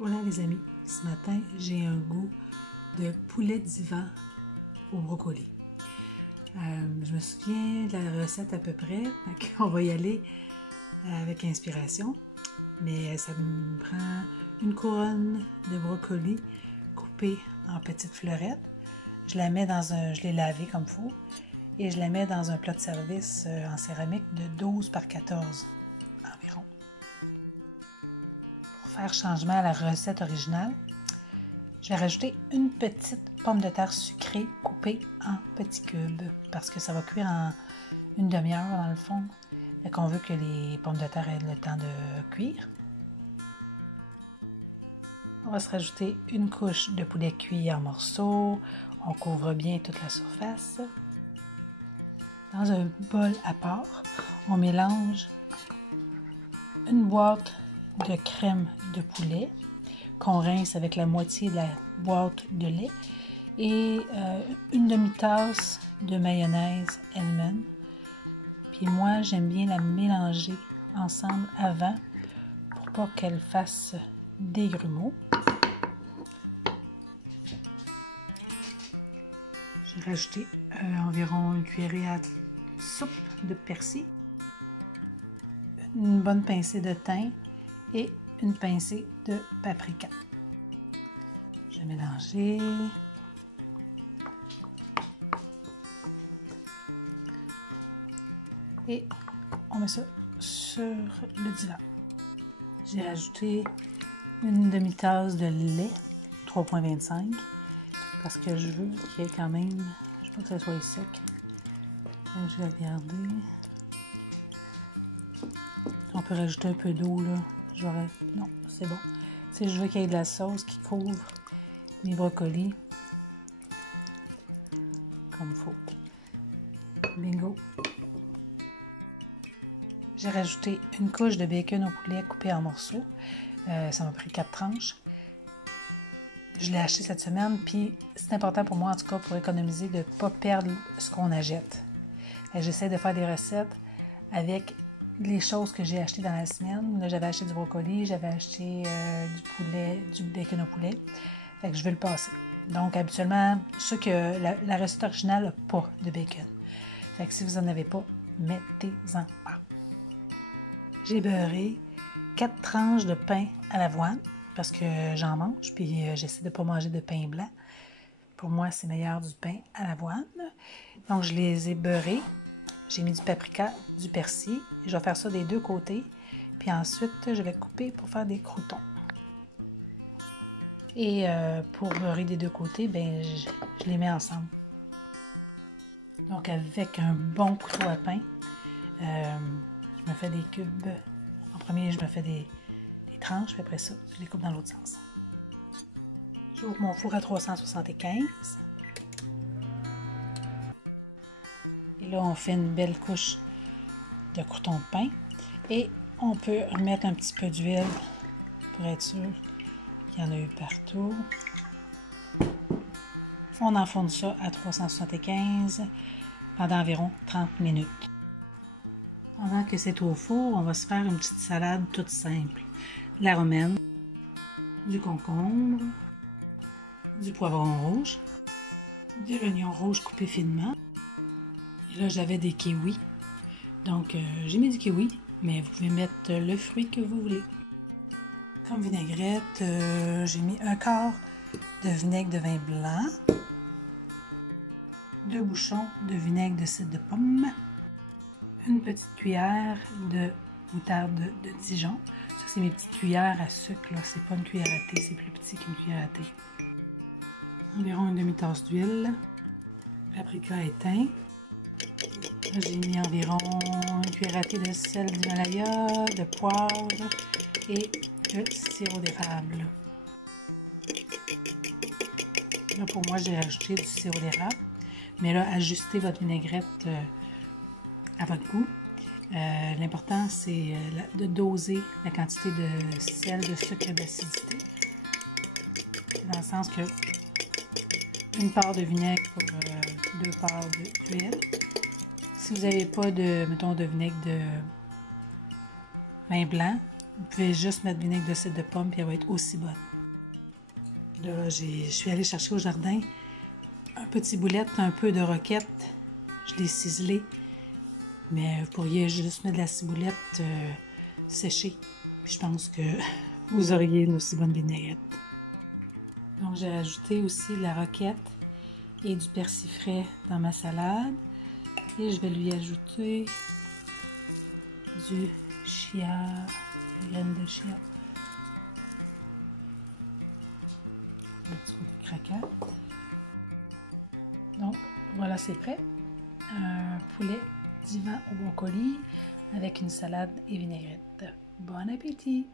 Voilà les amis, ce matin j'ai un goût de poulet d'hiver au brocoli. Je me souviens de la recette à peu près, on va y aller avec inspiration, mais ça me prend une couronne de brocoli coupée en petites fleurettes. Je la mets dans je l'ai lavé comme il faut et je la mets dans un plat de service en céramique de 12 par 14 environ. Pour faire changement à la recette originale, je vais rajouter une petite pomme de terre sucrée coupée en petits cubes parce que ça va cuire en une demi-heure dans le fond. Fait qu'on veut que les pommes de terre aient le temps de cuire. On va se rajouter une couche de poulet cuit en morceaux. On couvre bien toute la surface. Dans un bol à part, on mélange une boîte de crème de poulet qu'on rince avec la moitié de la boîte de lait et une demi-tasse de mayonnaise Hellmann's. Puis moi, j'aime bien la mélanger ensemble avant pour pas qu'elle fasse des grumeaux. J'ai rajouté environ une cuillerée à soupe de persil, une bonne pincée de thym et une pincée de paprika. Je vais mélanger. Et on met ça sur le divan. J'ai rajouté une demi-tasse de lait 3,25 parce que je veux qu'il y ait quand même, je veux pas que ça soit sec. Je vais regarder. On peut rajouter un peu d'eau là. Non, c'est bon. Si je veux qu'il y ait de la sauce qui couvre les brocolis comme il faut. Bingo! J'ai rajouté une couche de bacon au poulet coupé en morceaux. Ça m'a pris 4 tranches. Je l'ai acheté cette semaine, puis c'est important pour moi, en tout cas, pour économiser, de ne pas perdre ce qu'on achète. J'essaie de faire des recettes avec les choses que j'ai achetées dans la semaine. Là, j'avais acheté du brocoli, j'avais acheté du poulet, du bacon au poulet. Fait que je vais le passer. Donc, habituellement, ceux que la recette originale n'a pas de bacon. Fait que si vous n'en avez pas, mettez-en pas. J'ai beurré 4 tranches de pain à l'avoine parce que j'en mange, puis j'essaie de ne pas manger de pain blanc. Pour moi, c'est meilleur du pain à l'avoine. Donc, je les ai beurrés. J'ai mis du paprika, du persil. Je vais faire ça des deux côtés. Puis ensuite, je vais couper pour faire des croûtons. Et pour beurrer des deux côtés, ben, je les mets ensemble. Donc, avec un bon couteau à pain, je me fais des cubes. En premier, je me fais des tranches, puis après ça, je les coupe dans l'autre sens. J'ouvre mon four à 375. Et là, on fait une belle couche de croûtons de pain. Et on peut remettre un petit peu d'huile pour être sûr qu'il y en a eu partout. On enfourne ça à 375 pendant environ 30 minutes. Pendant que c'est au four, on va se faire une petite salade toute simple. La romaine, du concombre, du poivron rouge, de l'oignon rouge coupé finement. Et là, j'avais des kiwis. Donc, j'ai mis du kiwi, mais vous pouvez mettre le fruit que vous voulez. Comme vinaigrette, j'ai mis un quart de vinaigre de vin blanc, 2 bouchons de vinaigre de cidre de pomme, une petite cuillère de moutarde de Dijon. Ça, c'est mes petites cuillères à sucre, là. C'est pas une cuillère à thé, c'est plus petit qu'une cuillère à thé. Environ une demi-tasse d'huile, paprika et thym. J'ai mis environ une cuillère à thé de sel d'Himalaya, de poivre et de sirop d'érable. Là, pour moi, j'ai rajouté du sirop d'érable. Mais là, ajustez votre vinaigrette à votre goût. L'important, c'est de doser la quantité de sel, de sucre et d'acidité. Dans le sens que une part de vinaigre pour 2 parts d'huile. Si vous n'avez pas de, mettons, de vinaigre de vin blanc, Vous pouvez juste mettre vinaigre de cidre de pomme puis elle va être aussi bonne. Là, je suis allée chercher au jardin un petit boulette, un peu de roquette. Je l'ai ciselé. Mais vous pourriez juste mettre de la ciboulette séchée. Puis je pense que vous auriez une aussi bonne vinaigrette. Donc j'ai ajouté aussi de la roquette et du persil frais dans ma salade. Et je vais lui ajouter du chia, des graines de chia. Le petit côté craquant. Donc voilà, c'est prêt. Un poulet divan au brocoli avec une salade et vinaigrette. Bon appétit!